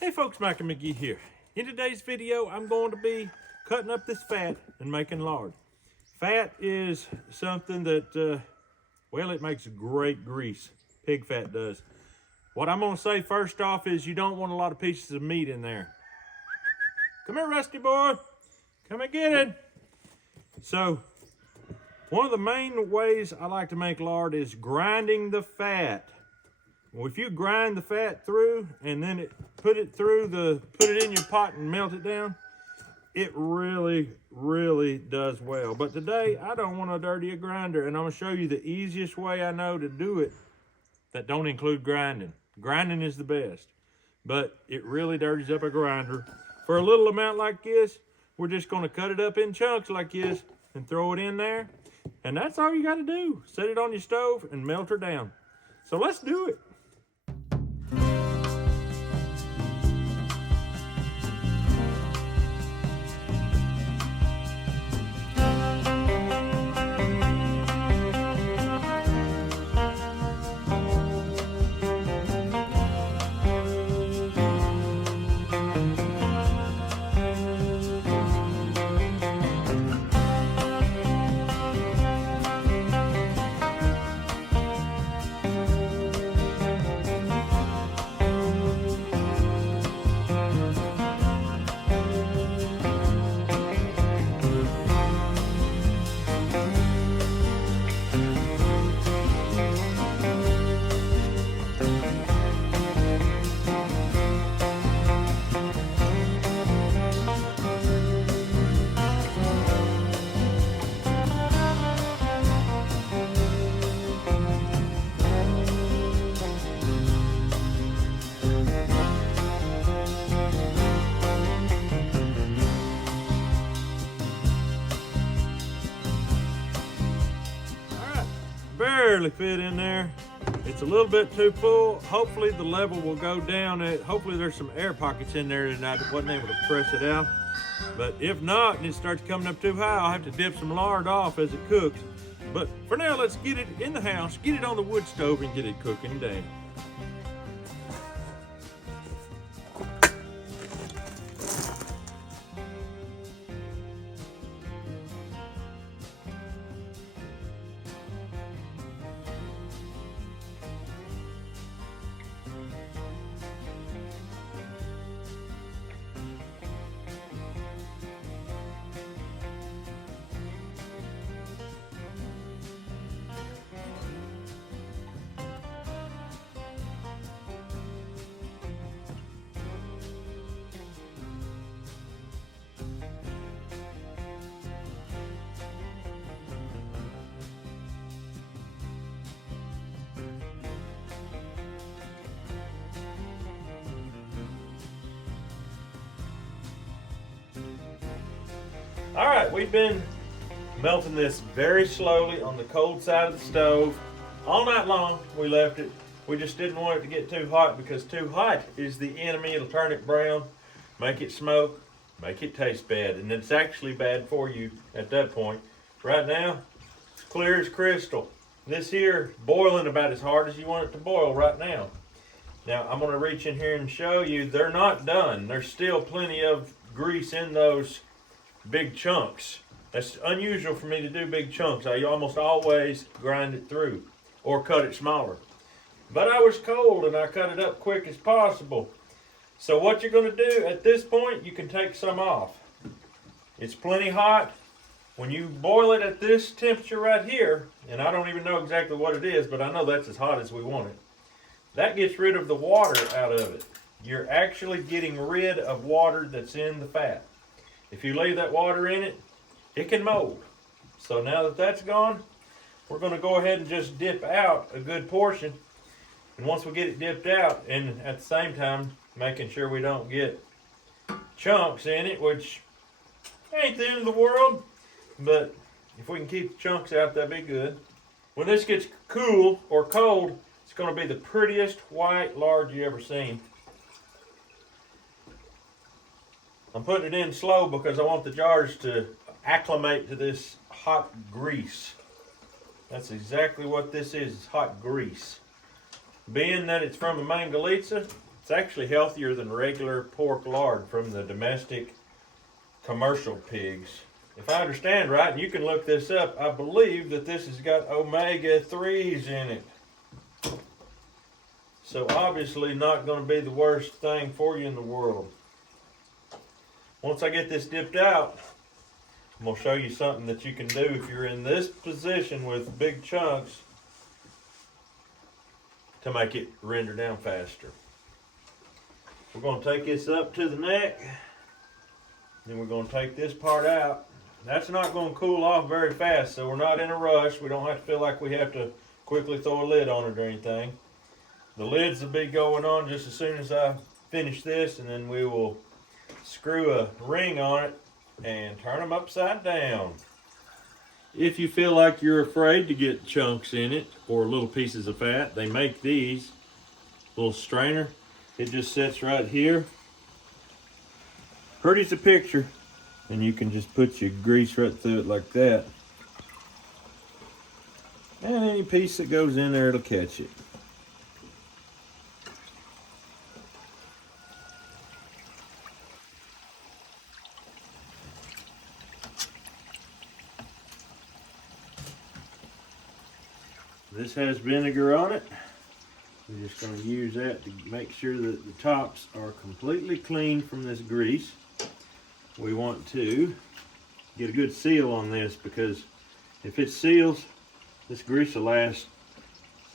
Hey folks, Mike and McGee here. In today's video, I'm going to be cutting up this fat and making lard. Fat is something that, well, it makes great grease. Pig fat does. What I'm going to say first off is you don't want a lot of pieces of meat in there. Come here, Rusty boy. Come and get it. So, one of the main ways I like to make lard is grinding the fat. Well, if you grind the fat through and then put it in your pot and melt it down, it really does well. But today, I don't want to dirty a grinder, and I'm going to show you the easiest way I know to do it that don't include grinding. Grinding is the best, but it really dirties up a grinder. For a little amount like this, we're just going to cut it up in chunks like this and throw it in there, and that's all you got to do. Set it on your stove and melt her down. So let's do it. Barely fit in there. It's a little bit too full. Hopefully the level will go down. Hopefully there's some air pockets in there and I wasn't able to press it out. But if not, and it starts coming up too high, I'll have to dip some lard off as it cooks. But for now, let's get it in the house, get it on the wood stove and get it cooking down. All right, we've been melting this very slowly on the cold side of the stove all night long. We left it. We just didn't want it to get too hot because too hot is the enemy. It'll turn it brown, make it smoke, make it taste bad, and it's actually bad for you at that point. Right now, it's clear as crystal. This here boiling about as hard as you want it to boil right now. Now, I'm going to reach in here and show you they're not done. There's still plenty of grease in those big chunks. That's unusual for me to do big chunks. I almost always grind it through or cut it smaller. But I was cold and I cut it up quick as possible. So what you're going to do at this point, you can take some off. It's plenty hot. When you boil it at this temperature right here, and I don't even know exactly what it is, but I know that's as hot as we want it. That gets rid of the water out of it. You're actually getting rid of water that's in the fat. If you leave that water in it, it can mold. So now that that's gone, we're going to go ahead and just dip out a good portion. And once we get it dipped out, and at the same time, making sure we don't get chunks in it, which ain't the end of the world, but if we can keep the chunks out, that'd be good. When this gets cool or cold, it's going to be the prettiest white lard you ever seen. I'm putting it in slow because I want the jars to acclimate to this hot grease. That's exactly what this is, hot grease. Being that it's from a Mangalitsa, it's It's actually healthier than regular pork lard from the domestic commercial pigs. If I understand right, and you can look this up, I believe that this has got omega-3s in it. So obviously not going to be the worst thing for you in the world. Once I get this dipped out, I'm going to show you something that you can do if you're in this position with big chunks to make it render down faster. We're going to take this up to the neck, then we're going to take this part out. That's not going to cool off very fast, so we're not in a rush. We don't have to feel like we have to quickly throw a lid on it or anything. The lids will be going on just as soon as I finish this, and then we will screw a ring on it and turn them upside down. If you feel like you're afraid to get chunks in it or little pieces of fat, they make these little strainer. It just sits right here. Pretty as a picture. And you can just put your grease right through it like that. And any piece that goes in there, it'll catch it. This has vinegar on it. We're just going to use that to make sure that the tops are completely clean from this grease. We want to get a good seal on this, because if it seals, this grease will last,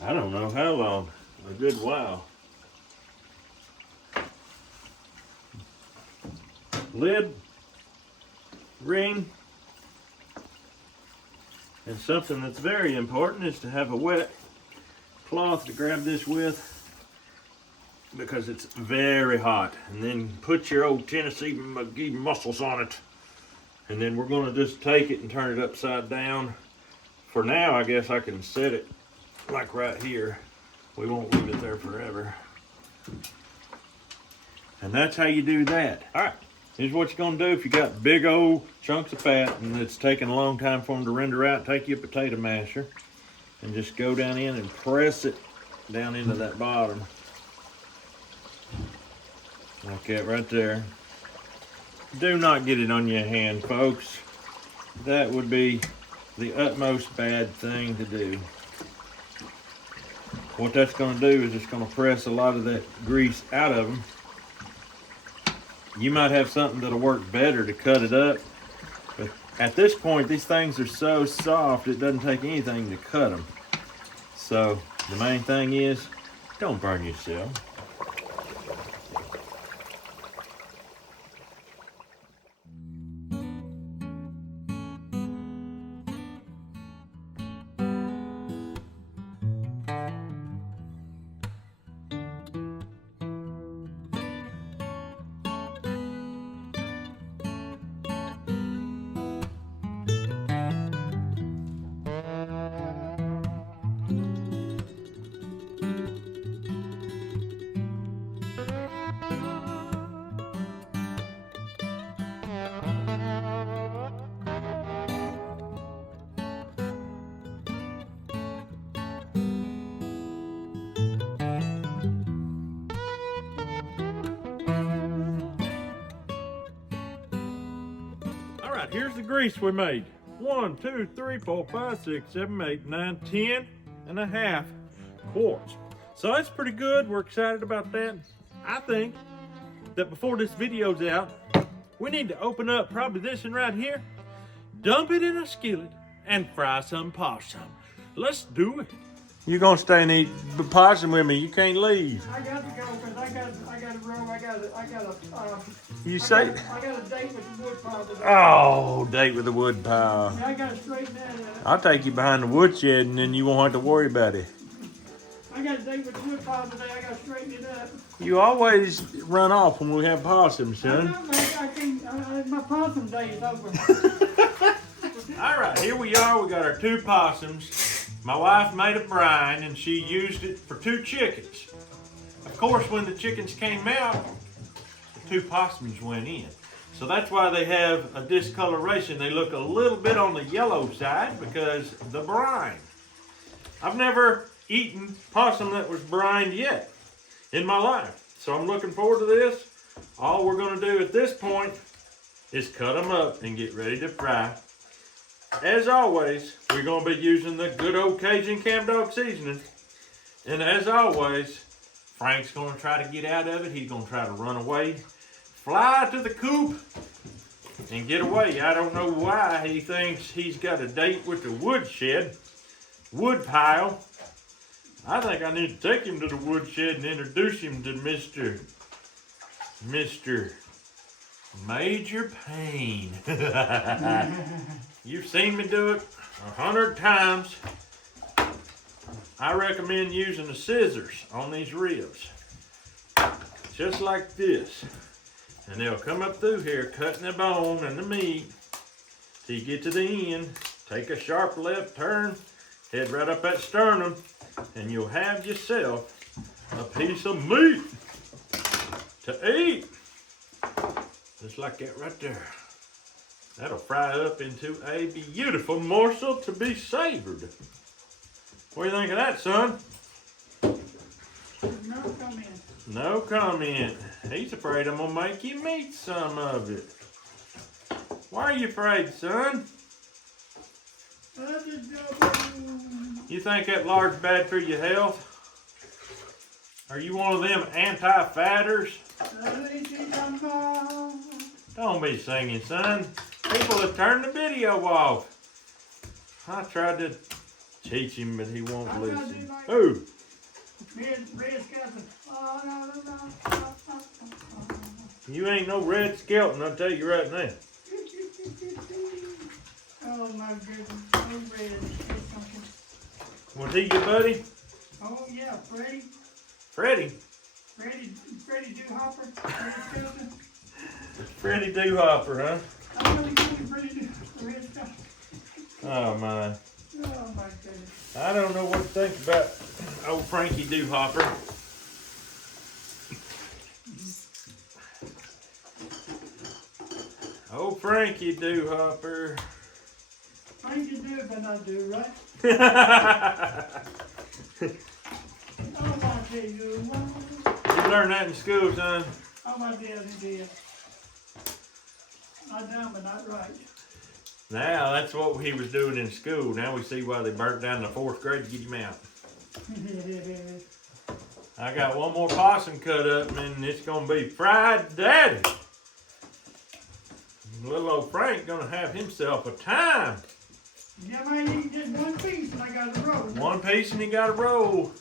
I don't know how long, a good while. Lid, ring, and something that's very important is to have a wet cloth to grab this with, because it's very hot. And then put your old Tennessee McGie muscles on it. And then we're going to just take it and turn it upside down. For now, I guess I can set it like right here. We won't leave it there forever. And that's how you do that. All right, here's what you're going to do if you got big old chunks of fat and it's taking a long time for them to render out. Take your potato masher and just go down in and press it down into that bottom. Like that right there. Do not get it on your hand, folks. That would be the utmost bad thing to do. What that's going to do is it's going to press a lot of that grease out of them. You might have something that'll work better to cut it up, but at this point these things are so soft it doesn't take anything to cut them. So the main thing is, don't burn yourself. Here's the grease we made. 1, 2, 3, 4, 5, 6, 7, 8, 9, 10 and a half quarts. So that's pretty good. We're excited about that. I think that before this video's out, we need to open up probably this one right here, dump it in a skillet, and fry some possum. Let's do it. You're gonna stay and eat possum with me. You can't leave. I got to go because I got to roll. I got a You say? I got a date with the wood pile today. Oh, date with the wood pile. Yeah, I got to straighten that out. I'll take you behind the woodshed and then you won't have to worry about it. I got a date with the wood pile today. I got to straighten it up. You always run off when we have possums, son. I can't. My possum day is over. All right, here we are. We got our 2 possums. My wife made a brine and she used it for 2 chickens. Of course, when the chickens came out, the 2 possums went in. So that's why they have a discoloration. They look a little bit on the yellow side because of the brine. I've never eaten possum that was brined yet in my life. So I'm looking forward to this. All we're gonna do at this point is cut them up and get ready to fry. As always, we're gonna be using the good old Cajun Camp Dog seasoning. And as always, Frank's gonna try to get out of it. He's gonna try to run away, fly to the coop, and get away. I don't know why he thinks he's got a date with the wood pile. I think I need to take him to the woodshed and introduce him to Mr. Major Pain. You've seen me do it 100 times. I recommend using the scissors on these ribs. Just like this. And they'll come up through here cutting the bone and the meat till you get to the end. Take a sharp left turn, head right up that sternum, and you'll have yourself a piece of meat to eat. Just like that right there. That'll fry up into a beautiful morsel to be savored. What do you think of that, son? No comment. No comment. He's afraid I'm gonna make you eat some of it. Why are you afraid, son? You think that lard's bad for your health? Are you one of them anti-fatters? Don't be singing, son. People have turned the video off. I tried to teach him, but he won't listen. Who? You ain't no red skeleton, I'll tell you right now. Oh my goodness, oh Red. Was he your buddy? Oh yeah, Freddie. Freddie? Freddie Dewhopper. Red's cousin. Freddie Dewhopper, huh? I'm gonna call him Freddie Dewhopper. Red's cousin. Oh my. Oh my goodness. I don't know what to think about old Frankie Dewhopper. Old Frankie Dewhopper. Frankie do it, but not do, right? Oh my dear. You learned that in school, son. Oh my dear, he did. Not down, but not right. Now, that's what he was doing in school. Now we see why they burnt down the 4th grade to get him out. I got one more possum cut up, and it's going to be fried daddy. Little old Frank going to have himself a time. Yeah, man, you can get one piece and I got a roll. One piece and he got a roll.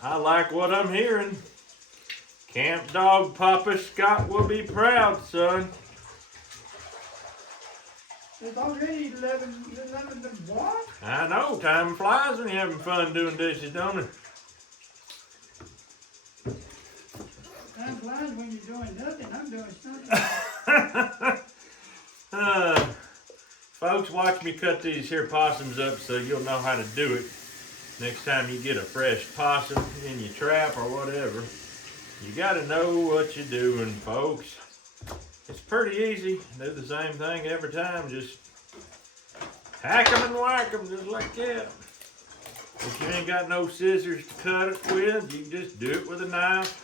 I like what I'm hearing. Camp Dog Papa Scott will be proud, son. It's already 11 to what? I know, time flies when you're having fun doing dishes, don't it? Time flies when you're doing nothing. I'm doing something. Folks, watch me cut these here possums up so you'll know how to do it. Next time you get a fresh possum in your trap or whatever, you gotta know what you're doing, folks. It's pretty easy. Do the same thing every time. Just hack them and whack them just like that. If you ain't got no scissors to cut it with, you can just do it with a knife.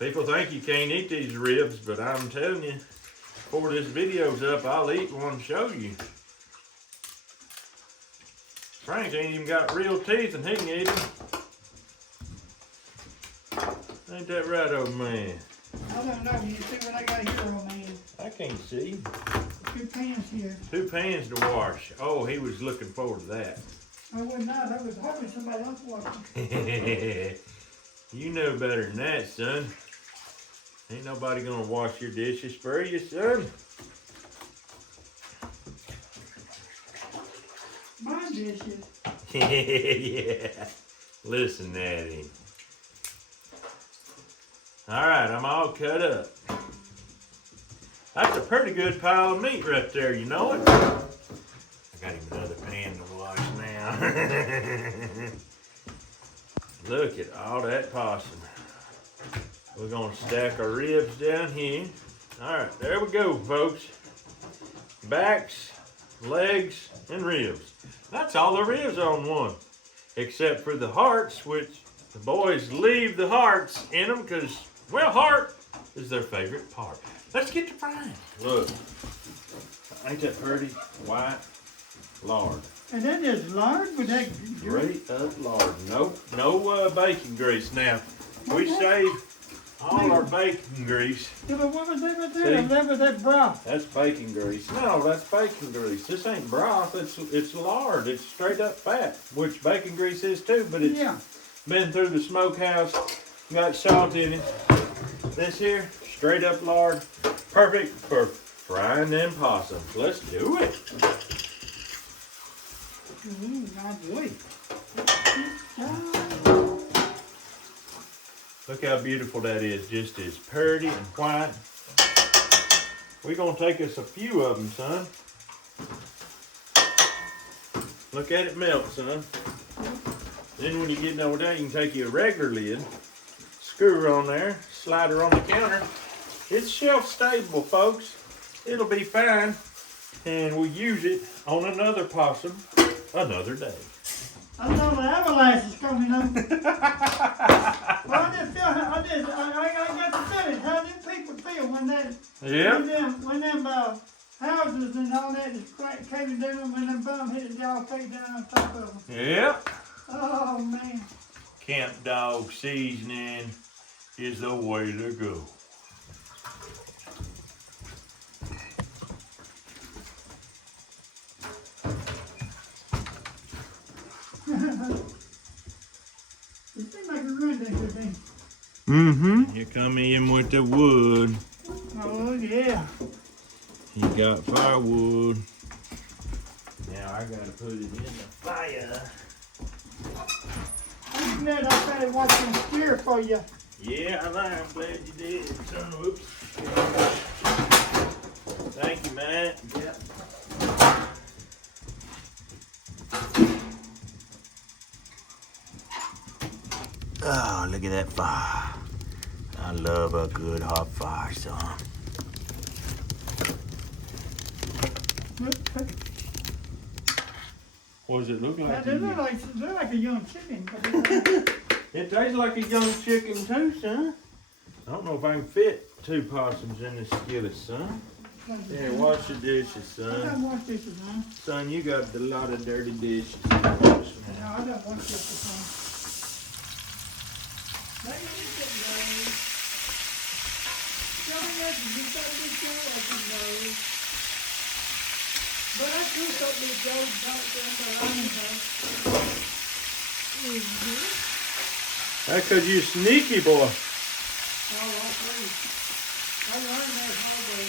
People think you can't eat these ribs, but I'm telling you, before this video's up, I'll eat one and show you. Frank ain't even got real teeth and he can eat them. Ain't that right, old man? I don't know. You see what I got here, old man? I can't see. 2 pans here. 2 pans to wash. Oh, he was looking forward to that. I was not. I was hoping somebody else watching. You know better than that, son. Ain't nobody gonna wash your dishes for you, son. My dishes. Yeah. Listen at him. Alright, I'm all cut up. That's a pretty good pile of meat right there, you know it? I got him another pan to wash now. Look at all that possum. We're gonna stack our ribs down here. Alright, there we go, folks. Backs, legs, and ribs. That's all there is on one. except for the hearts, which the boys leave the hearts in them because, well, heart is their favorite part. Let's get to frying. Look, ain't that pretty? White lard. And that is lard with that. Straight up lard. No bacon grease. Now, we save all our bacon grease. Yeah, but what was that right there? That was that broth. That's bacon grease. No, that's bacon grease. This ain't broth. It's lard. It's straight up fat, which bacon grease is too. But it's been through the smokehouse, got salt in it. This here, straight up lard, perfect for frying them possums. Let's do it. My boy. Look how beautiful that is. Just as pretty and white. We're gonna take us a few of them, son. Look at it melt, son. Then when you get done with that, you can take your regular lid, screw her on there, slide her on the counter. It's shelf stable, folks. It'll be fine. And we'll use it on another possum another day. I know the avalanche is coming up. Well, I just feel, I got to feel it. How do people feel when that, when them houses and all that is caving down, when them bum hit it all fade down on top of them? Yep. Oh, man. Camp dog seasoning is the way to go. It seems like a run that good thing. Mm-hmm. You come in with the wood. Oh, yeah. You got firewood. Now I gotta put it in the fire. I'm glad I started watching steer for you. Yeah, I'm glad you did, son. Whoops. Thank you, man. Yep. Oh, look at that fire. I love a good hot fire, son. What does it look like? It look like a young chicken. It tastes like a young chicken too, son. I don't know if I can fit 2 possums in this skillet, son. Here, wash your dishes, son. I don't wash dishes, man. Son, you got a lot of dirty dishes. No, I don't wash dishes, man. But I cook up with Joe That's because you're sneaky, boy. Oh, I learned that hard way.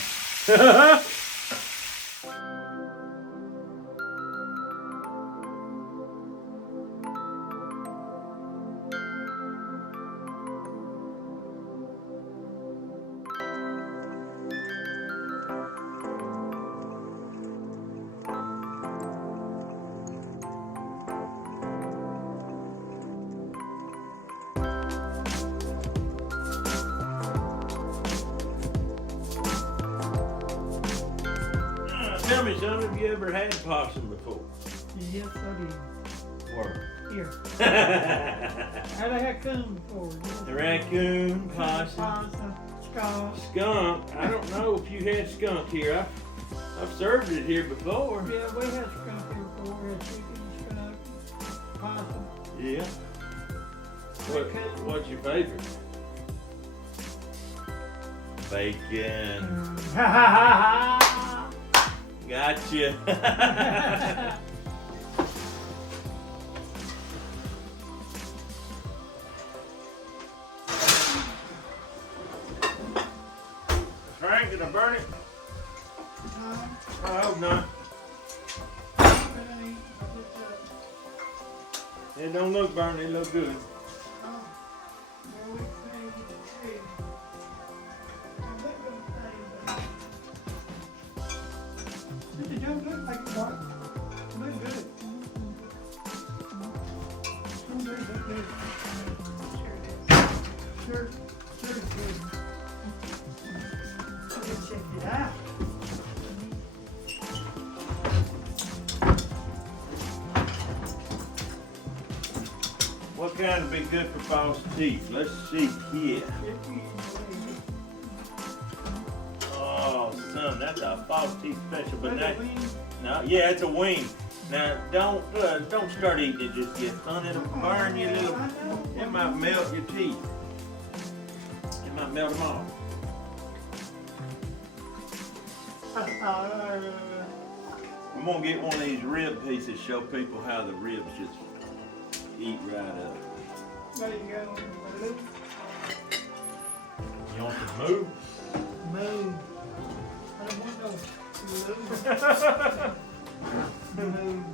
Tell me, son, have you ever had possum before? Yes, I did. Where? Here. Had a raccoon before. The raccoon, possum, skunk. I don't know if you had skunk here. I've served it here before. Yeah, we had skunk here before. We had chicken, skunk, possum. Yeah. What's your favorite? Bacon. Ha ha ha ha! Gotcha. Frank, did I burn it? No. I hope not. It don't look burnt, it look good. It don't look like what? Look good. Sure it's good. Let's check it out. kind of be good for false teeth? Let's see here. Oh, son, that's a false teeth special, but now, no, yeah, it's a wing. Now, don't start eating it just yet, son. It'll burn your little. It might melt your teeth. It might melt them off. I'm gonna get one of these rib pieces, show people how the ribs just eat right up. There you go. You want to move? Move. I don't want no move.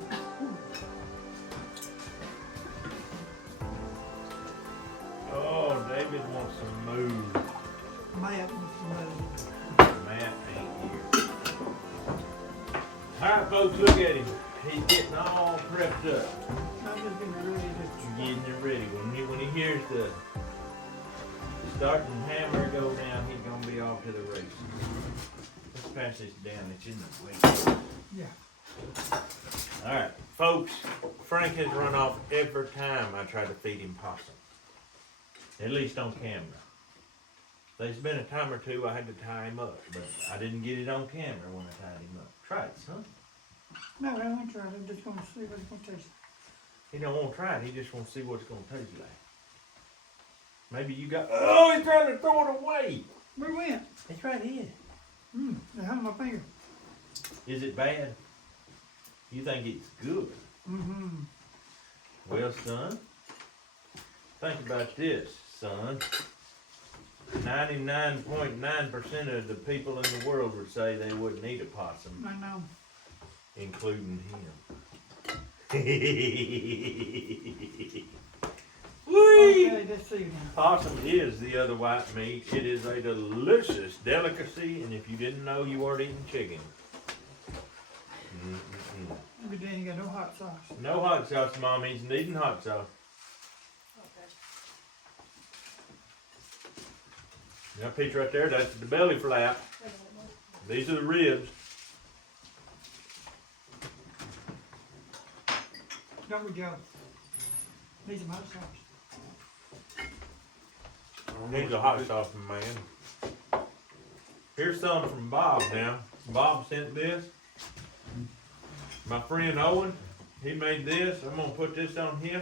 Oh, David wants some move. Matt wants to move. Matt ain't here. Alright, folks, look at him. He's getting all prepped up. I'm just getting ready to. Getting it ready. When he hears the starting hammer go down, he's gonna be off to the races. Let's pass this down. It's in the way. Yeah. Alright, folks, Frank has run off every time I try to feed him possum. At least on camera. There's been a time or two I had to tie him up, but I didn't get it on camera when I tied him up. Try it, son. No, I don't want to try it. I'm just going to see what it's going to taste. He don't want to try it, he just wants to see what it's going to taste like. Maybe you got, oh, he's trying to throw it away. Where it went? It's right here. They have my finger. Is it bad? You think it's good? Mm-hmm. Well, son, think about this, son. 99.9% of the people in the world would say they wouldn't eat a possum, I know. including him. Whee! Okay, let's see now. Possum is the other white meat. It is a delicious delicacy, and if you didn't know, you weren't eating chicken. But then you got no hot sauce. No hot sauce, Mom. He's needing hot sauce. That piece right there, that's the belly flap. These are the ribs. Don't we go? Need some hot sauce. Needs a hot sauce, man. Here's some from Bob now. Bob sent this. My friend Owen, he made this. I'm gonna put this on him.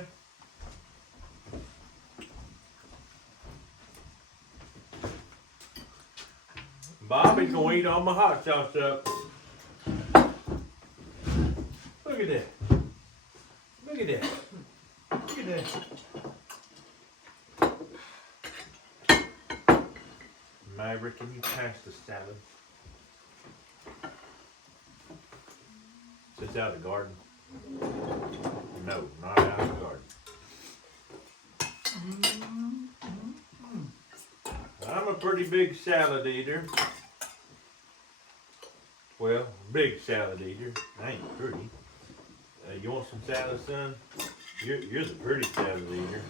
Bobby's gonna eat all my hot sauce up. Look at that. Look at that. Look at that. Maverick, can you pass the salad? Is this out of the garden? No, not out of the garden. I'm a pretty big salad eater. Well, big salad eater. I ain't pretty. You want some salad, son? You're the pretty salad eater.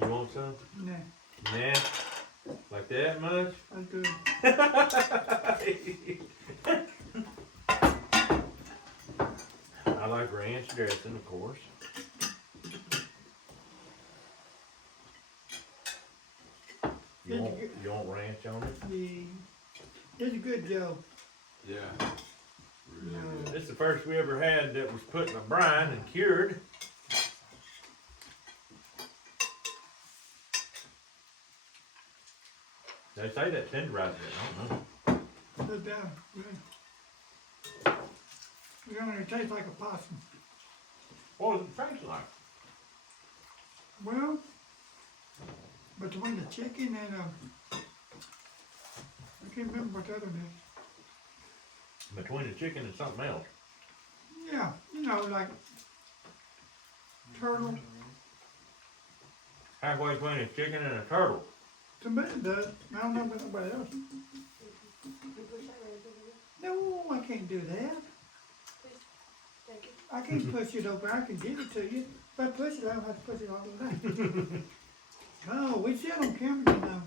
You want some? Nah, Nah? Like that much? that's good. I like ranch dressing, of course. You want ranch on it? Yeah. It's a good job. Yeah. Really good. This is the first we ever had that was put in a brine and cured. They say that tenderizer, I don't know. Put down. Good. It's gonna taste like a possum. What does it taste like? Well, between the chicken and I can't remember what the other is. Between the chicken and something else. Yeah, you know, like turtle. Halfway between a chicken and a turtle. To me it does. I don't know about nobody else. No, I can't do that. I can't push it over. I can give it to you. If I push it, I don't have to push it all the way. Oh, we said on camera, you know.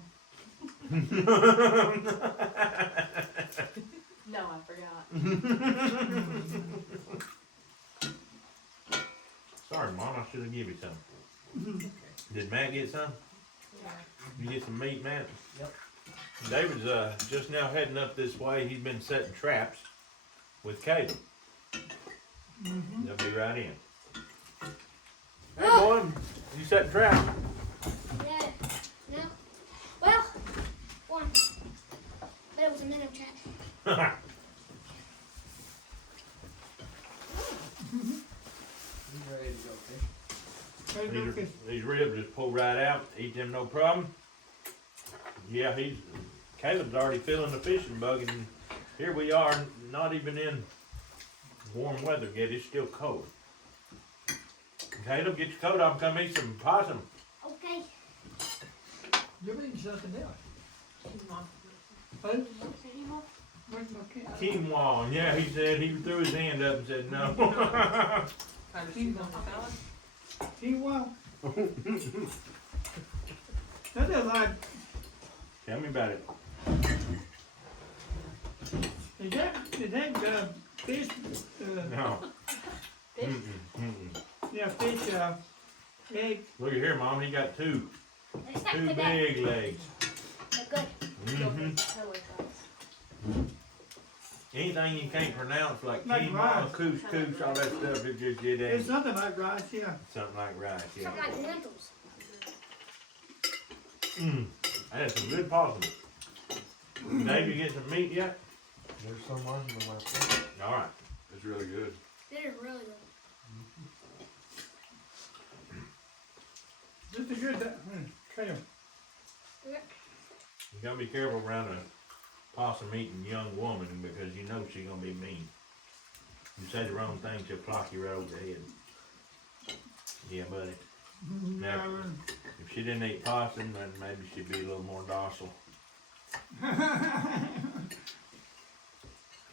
No, I forgot. Sorry, Mom, I should have given you some. Did Matt get some? Yeah. You get some meat, Matt? Yep. David's just now heading up this way. He's been setting traps with Caleb. Mm-hmm. They'll be right in. Hey, boy, you setting traps? Yeah. No. Well, one. But it was a minnow trap. He's ready to go fish. Hey, look, it's- These ribs just pull right out, eat them no problem. Yeah, Caleb's already feeling the fishing bug, and here we are, not even in warm weather yet. It's still cold. Caleb, get your coat on, come eat some possum. Okay. you're eating something else. Hey, where's my cat? Quinoa, yeah, he said, he threw his hand up and said no. Quinoa. That is like, Tell me about it. is that fish, No. Fish? yeah, fish, egg, Look at here, Mom, he got two They're stuck together. big legs. They're good. hmm Anything you can't pronounce, like Like quinoa, rice. couscous, all that stuff, it just it's ain't something like rice, yeah. something like rice, yeah. Something like lentils. That's some good possum. Dave, you get some meat yet? There's some on my plate. All right. It's really good. They're really good. Just a good, trail. You gotta be careful around a possum eating young woman because you know she's gonna be mean. You say the wrong thing, she'll clock you right over the head. Yeah, buddy. Now, No, if she didn't eat possum, then maybe she'd be a little more docile.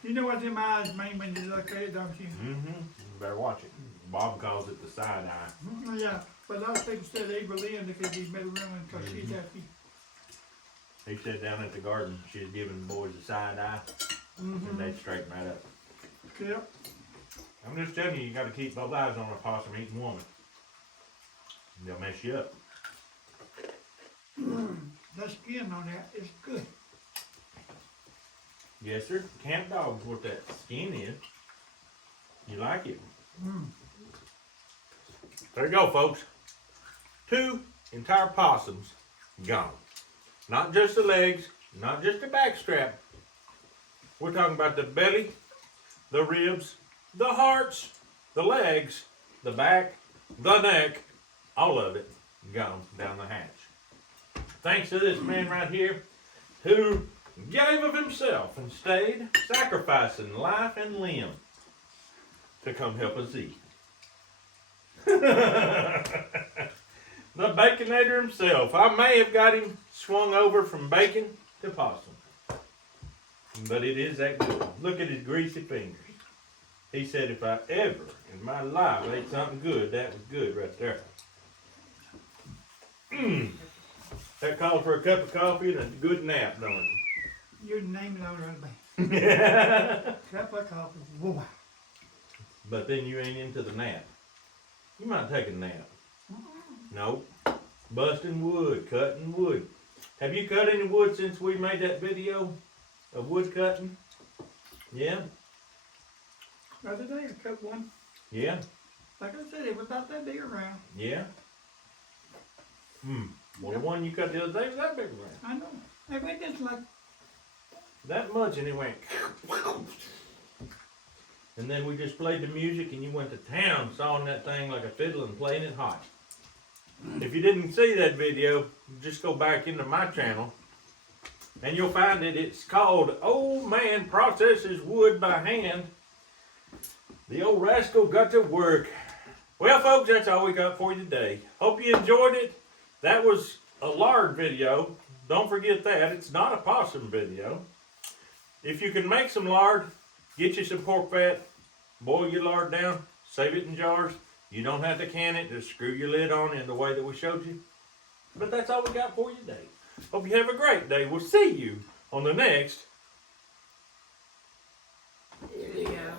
you know what them eyes mean when you look at it, don't you? Mm-hmm. You better watch it. Bob calls it the side eye. Yeah, but a lot of people said Ava Lynn because he's been around because she's happy. He said down at the garden she was giving the boys a side eye, and they'd straighten right up. Yep. I'm just telling you, you gotta keep both eyes on a possum eating woman. They'll mess you up. The skin on that is good. Yes, sir. Camp dog's what that skin is. You like it? There you go, folks. 2 entire possums gone. Not just the legs, not just the back strap. We're talking about the belly, the ribs, the hearts, the legs, the back, the neck, all of it gone down the hatch. Thanks to this man right here who gave of himself and stayed sacrificing life and limb to come help us eat. The Baconator himself. I may have got him swung over from bacon to possum, but it is that good. Look at his greasy fingers. He said if I ever in my life ate something good, that was good right there. That calls for a cup of coffee and a good nap, don't it? Your name is on the band. Yeah. Cup of coffee. Whoa. But then you ain't into the nap. You might take a nap. Nope. Busting wood, cutting wood. Have you cut any wood since we made that video of wood cutting? Yeah? The other day I cut one. Yeah? Like I said, it was about that big around. Yeah? Well, the one you cut the other day was that big around. I know. It went just like, That much, and it went. And then we just played the music, and you went to town sawing that thing like a fiddle and playing it hot. If you didn't see that video, just go back into my channel, and you'll find it. It's called Old Man Processes Wood by Hand. The old rascal got to work. Well, folks, that's all we got for you today. Hope you enjoyed it. That was a lard video. Don't forget that. It's not a possum video. If you can make some lard, get you some pork fat, boil your lard down, save it in jars. You don't have to can it, just screw your lid on in the way that we showed you. But that's all we got for you today. Hope you have a great day. We'll see you on the next video.